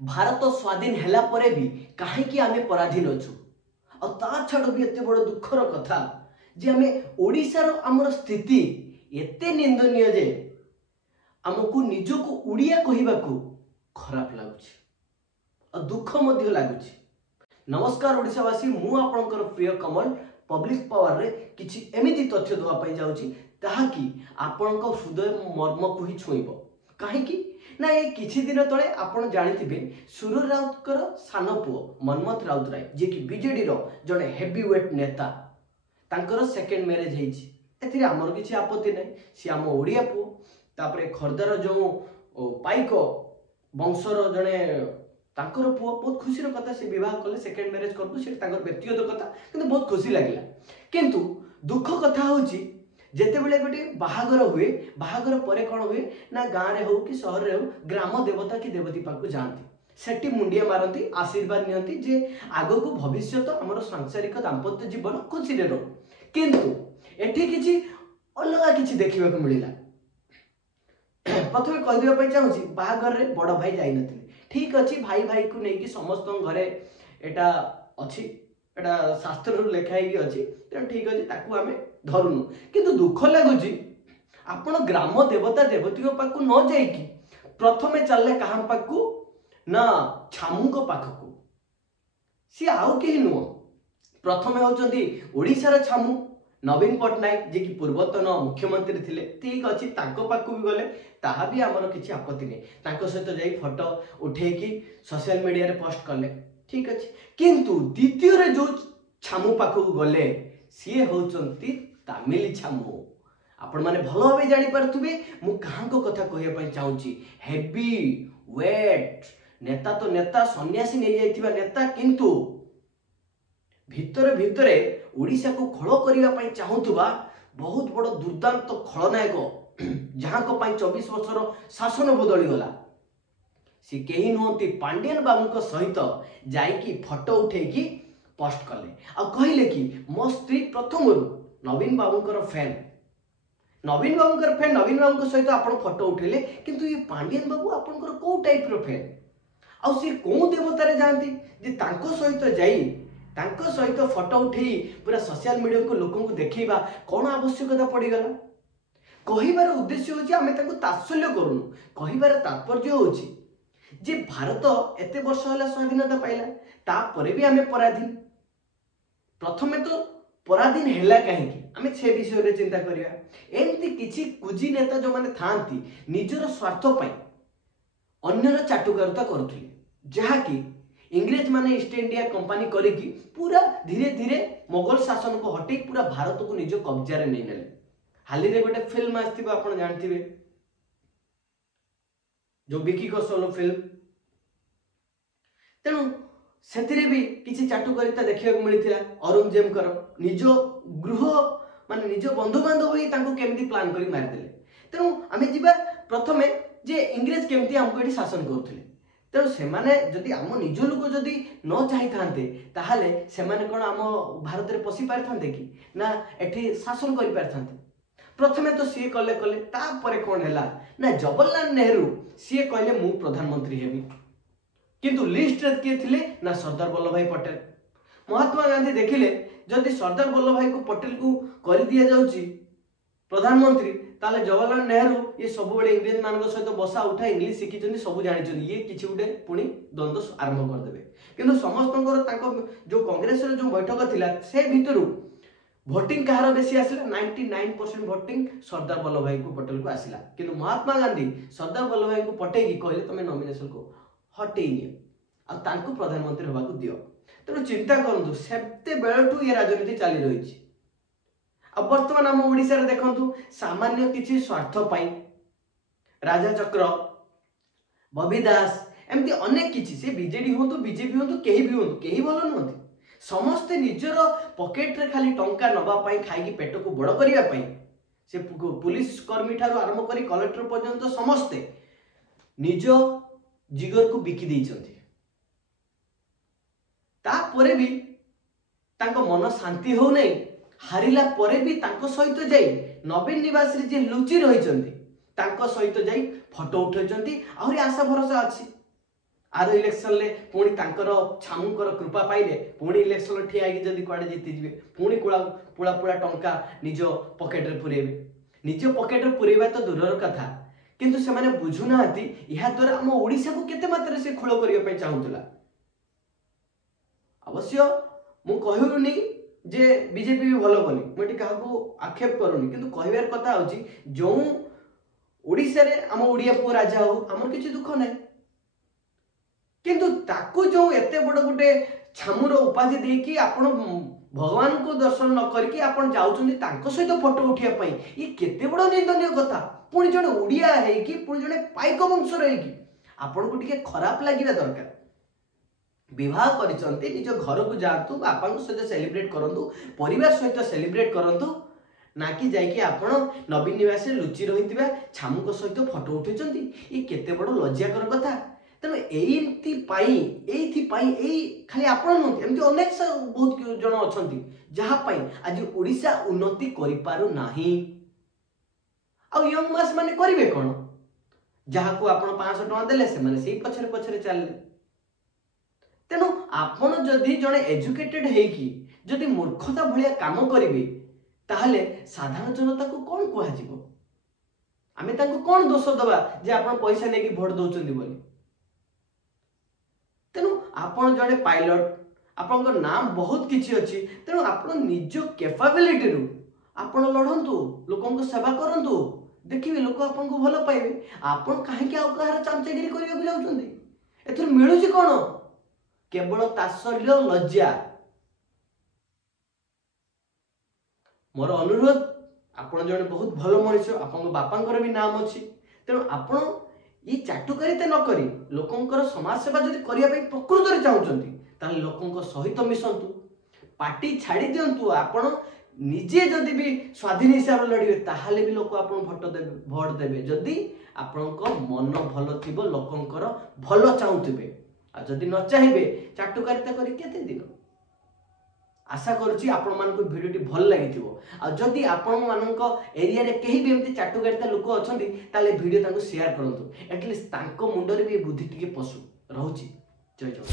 भारत स्वाधीन हैला परे भी कहीं आमे पराधीन अच्छु आ छाड़ भी एत बड़ दुखर कथा जे आमे ओडिशार आमर स्थिति एते निंदनीय जे आमको निजको उड़िया कहबाकू खराब लगुच और दुख मध्य लगुच। नमस्कार ओडिशावासी, मु आपनकर प्रिय कमल पब्लिक पावर रे किछि एमिति तथ्य दवा पई जाउछि ताहाकि आपनक हृदय मर्म को ही छुइबो। काहेकि ना ये किछि दिन तळे आपण जानिथिबे सुर राउतकर सान पुओ मनमथ राउतराय जे कि बीजेडी रो जने हेवीवेट नेता तांकर सेकंड मैरिज हेछि। एथिरे हमर किछि आपत्ति नै, सी आम ओडिया पुओ तापरे खर्दार जो पाइक वंशर जने तांकर पुओ बहुत खुशीर कथा। से विवाह कले सेकंड मैरिज करतु से तांकर व्यक्तिगत कथा किंतु बहुत खुशी लागिला। किंतु दुख कथा होछि जेते बेले गोटे बाहागर हुए, बाहागर परे कौन हुए ना गाँव रे हो कि शहर रे हो ग्राम देवता कि देवती पाखु जाती सेठी मुंडिया मारती आशीर्वाद नियंती जे आगो को भविष्य तो हमर सांसारिक दाम्पत्य जीवन खुशी रे रहो। किंतु एठी किछि अलगा किछि देखिबा को मिलिला। प्रथमे कह दिबा पई चाहूछि बाहागर रे बड़ भाई जाई नथिले, ठीक अछि भाई भाई को नै कि समस्त घरे एटा अछि, एटा शास्त्र लेखाई अछि त ठीक अछि ताकू आमे धरुनु। किंतु दुख लगुची आपण ग्राम देवता देवती पाखु न जाइकी प्रथमे चलले कहा पाखु ना छामू को पाखकु। सी आउ केही नुह, प्रथमे होचंदी ओडिशार छामू नवीन पटनायक जे कि पूर्वतन मुख्यमंत्री थिले, ठीक अछि ताको पाखु भी गले ताहा भी हमर किछि आपत्ति नै, ताको सहित जाई फोटो उठेकी सोशल मीडिया रे पोस्ट करले, ठीक अछि। किंतु द्वितीय रे जो छामू पाखु गले सी होचंती तामिल छामू। आपण माने भलो भाबे जानि परथुबे मु कहां को कथा कहया पई चाहूची। हेवी वेट नेता तो नेता सन्यासी नै जाइथिबा नेता, किंतु भितरे भितरे ओडिशा को खळ करिया पई चाहूतबा बहुत बड़ दुर्दांत खलनायक जहां को पई 24 वर्षर शासन बदली गला। सी केही नोती पांड्यन बाबू को सहित जाईकी फोटो उठेकी पोस्ट कले आ कहले कि मो स्त्री प्रथम नवीन बाबूंकर फैन, नवीन बाबूंकर फैन, नवीन बाबू सहित आपण फोटो उठेले, किंतु ये पांड्यन बाबू आपनकर को टाइप रो फैन आ सी को देवता रे जानती जे तांको सहित जाई तांको सहित फोटो उठेई पूरा सोशल मीडिया को लोकन को देखैबा कोन आवश्यकता पड़ी गला। कहिबार उद्देश्य होची आमे तांको तात्सल्य करूनु, कहिबार तात्पर्य होची जे भारत एते वर्ष होला स्वाधीनता पाइला ता परे भी आमे पराधीन। प्रथमे तो पराधीन हैला कहीं आमे छे विषय रे चिंता करिया। एमती किछि कुजी नेता जो माने थांती निजर स्वार्थ पई अन्यर चाटुकारिता करथुले, जहा कि इंग्रेज माने ईस्ट इंडिया कंपनी करिकी पूरा धीरे धीरे मुगल शासन को हटे पूरा भारत को निज कब्जा रे नै नेले। हाली रे गोटे फिल्म आस्थिबा आपण जानथिबे जो विकी कौशल फिल्म, तेणु सेतिरे भी किछि चाटुकारिता देखिया को मिलिथिला। औरंगजेब कर निज गृह माने निज बंधु बांधव ही तांको केमिति प्लान करी मार देले। तेणु आमे जिबा प्रथमे जे इंग्रेज केमिति हमको एठी शासन करथुले, तेणु सेमाने जदि आम निज लोक जदि न चाहि थांते ताहाले सेमाने कोन आम भारत रे पसि पार थांते कि ना एठी शासन करि पार थांते। प्रथमे तो सी कले कले तापरे कोन हैला ना जवाहरलाल नेहरू सी कहले मु प्रधानमंत्री हेबी, किंतु लिस्ट रे के थिले ना सरदार वल्लभ भाई पटेल। महात्मा गांधी देखिले जदि सरदार वल्लभ भाई को पटेल को कर दिया जाउची प्रधानमंत्री ताले जवाहरलाल नेहरू ये सब बड़े इंग्रेज मान सहित बसा उठा इंग्लिश शिखी सब जानी ये किसी गोटे पुणी द्वंद्व आरंभ करदे। किंतु समस्त जो कांग्रेस जो बैठक थिला से भितर भोटिंग कहार बेसी आसिला 99% भोटिंग सरदार वल्लभ भाई को पटेल को आसिला। किंतु महात्मा गांधी सरदार वल्लभ भाई को पटेगी कहले तमे नॉमिनेशन को हटेई नियो आ तांको प्रधानमंत्री होबाकू दियो। तेणु चिंता करंतु सेते बेलटू ये राजनीति चली रही। अब वर्तमान आम ओडिशा रे देखंतु सामान्य किछि स्वार्थ पाई राजा चक्र बबी दास एमती अनेक किछि से बीजेडी होंतु बीजेपी होंतु केही भी होंतु केही भलो नहंती, समस्ते निजर पॉकेट रे खाली टंका नबा पाई खाइकी पेट को बड़ करिया पाई से पुलिस कर्मी ठारो आरंभ करी कलेक्टर पर्यंत समस्ते निज जिगर को बिकी देइछंती। ता परे भी तांको मन शांति हो नै, हारिला परे भी तांको सहित जाई नवीन निवास रे जे लुचि रहिचंती तांको सहित जाई फोटो उठैचंती। आहुरी आशा भरोसा अछि आर इलेक्शन ले पुणी तांकर छामुंकर कृपा पाइले पुणी इलेक्शन ठिया होगी जदि कुआडे जीति जिवे पुणी पुला पुला पुला टंका निज पॉकेट रे पुरेबे निज पॉकेट रे पुरेबा तो दूरर कथा किंतु से माने बुझु नाहंती इहा द्वारा हम ओडिसा को केते मात्रा से खुलो करिया पे चाहुतला। अवश्य मु कहूनी जे बीजेपी भी भलो बोली मुझे क्या आक्षेप करूनी किंतु कहबार कथा होची जो ओडिसा रे हम ओडिया पु राजा हो हमर किछि दुख नै किंतु ताकू जो एते बड़ गोटे छामुर उपाधि दे कि आपण भगवान को दर्शन न करके आपण जाउछन्ती तांको सहित फोटो उठिया पई ये केते बड़ निंदनीय कथा पुणी जने ओडिया है कि पुणी जने पाइक वंश रही कि आपण को टिके खराब लागिरा दरकार विवाह करिसंती निज घर को जातु बापा को सहित सेलिब्रेट करंतु परिवार सहित सेलिब्रेट करंतु ना कि जाइए आपण नवीन निवास लुचि रही छामुक सहित फोटो उठेचंती ये केते बड़ लज्जाकर कथा तेणु यही खाली आपण नुहति एमती अनेक बहुत जन अछंती जहापाई आज ओडिशा उन्नति करि पारु नाही आ यंग मास माने करिवे कोन जहा को आपण 500 टका देले से माने सेही पछरे पछरे चलले तेणु आपण जदि जने एजुकेटेड है कि जदि मूर्खता भलिया काम करिवे ताहले साधारण जनता को कोन कुहा जीवो आमे ताको कोन दोष दबा जे आपण पैसा नेकी भोट दोचंदी बोली तेणु आपण जड़े पायलट आपण नाम बहुत किछि अछि तेणु आपण निज कैपेबिलिटी रु आपण लढंतु लोकन को सेवा करंतु देखिबे लोक आपण को भलो पाइबे आपण काहे के आउकार चामचगिरी करिया को जाउछंती एथुर मिलुची कोन केवल तासल्य लज्जा मोर अनुरोध आपण जड़े बहुत भलो मनुष्य आपण बापांकर भी नाम अछि तेणु आपण ये चाटुकारिता न करी लोकंकर समाज सेवा जदि करिया पई प्रकृत रे चाहुचंती ताले लोकंक सहित मिसंतु पार्टी छाड़ी दियंतु आपण निजे जदि भी स्वाधीन हिसाब लड़िबे ताहाले भी लोक आपण भोट देबे जदि आपणक मन भलो थिबो लोकंकर भलो चाहुथिबे आ जदि न चाहिबे चाटुकारिता करी केते दिन आशा करुच्ची आपण मानक भिडियोटी भल लागिथिबो आ जदि आपण मानक एरिया रे केही भी एमती चाटुकारिता लोक अछंती ताले भिडियो ताको शेयर करंतु एटलीस्ट तांको मुंडरे भी बुद्धि टिके पसु रहउची जय जय।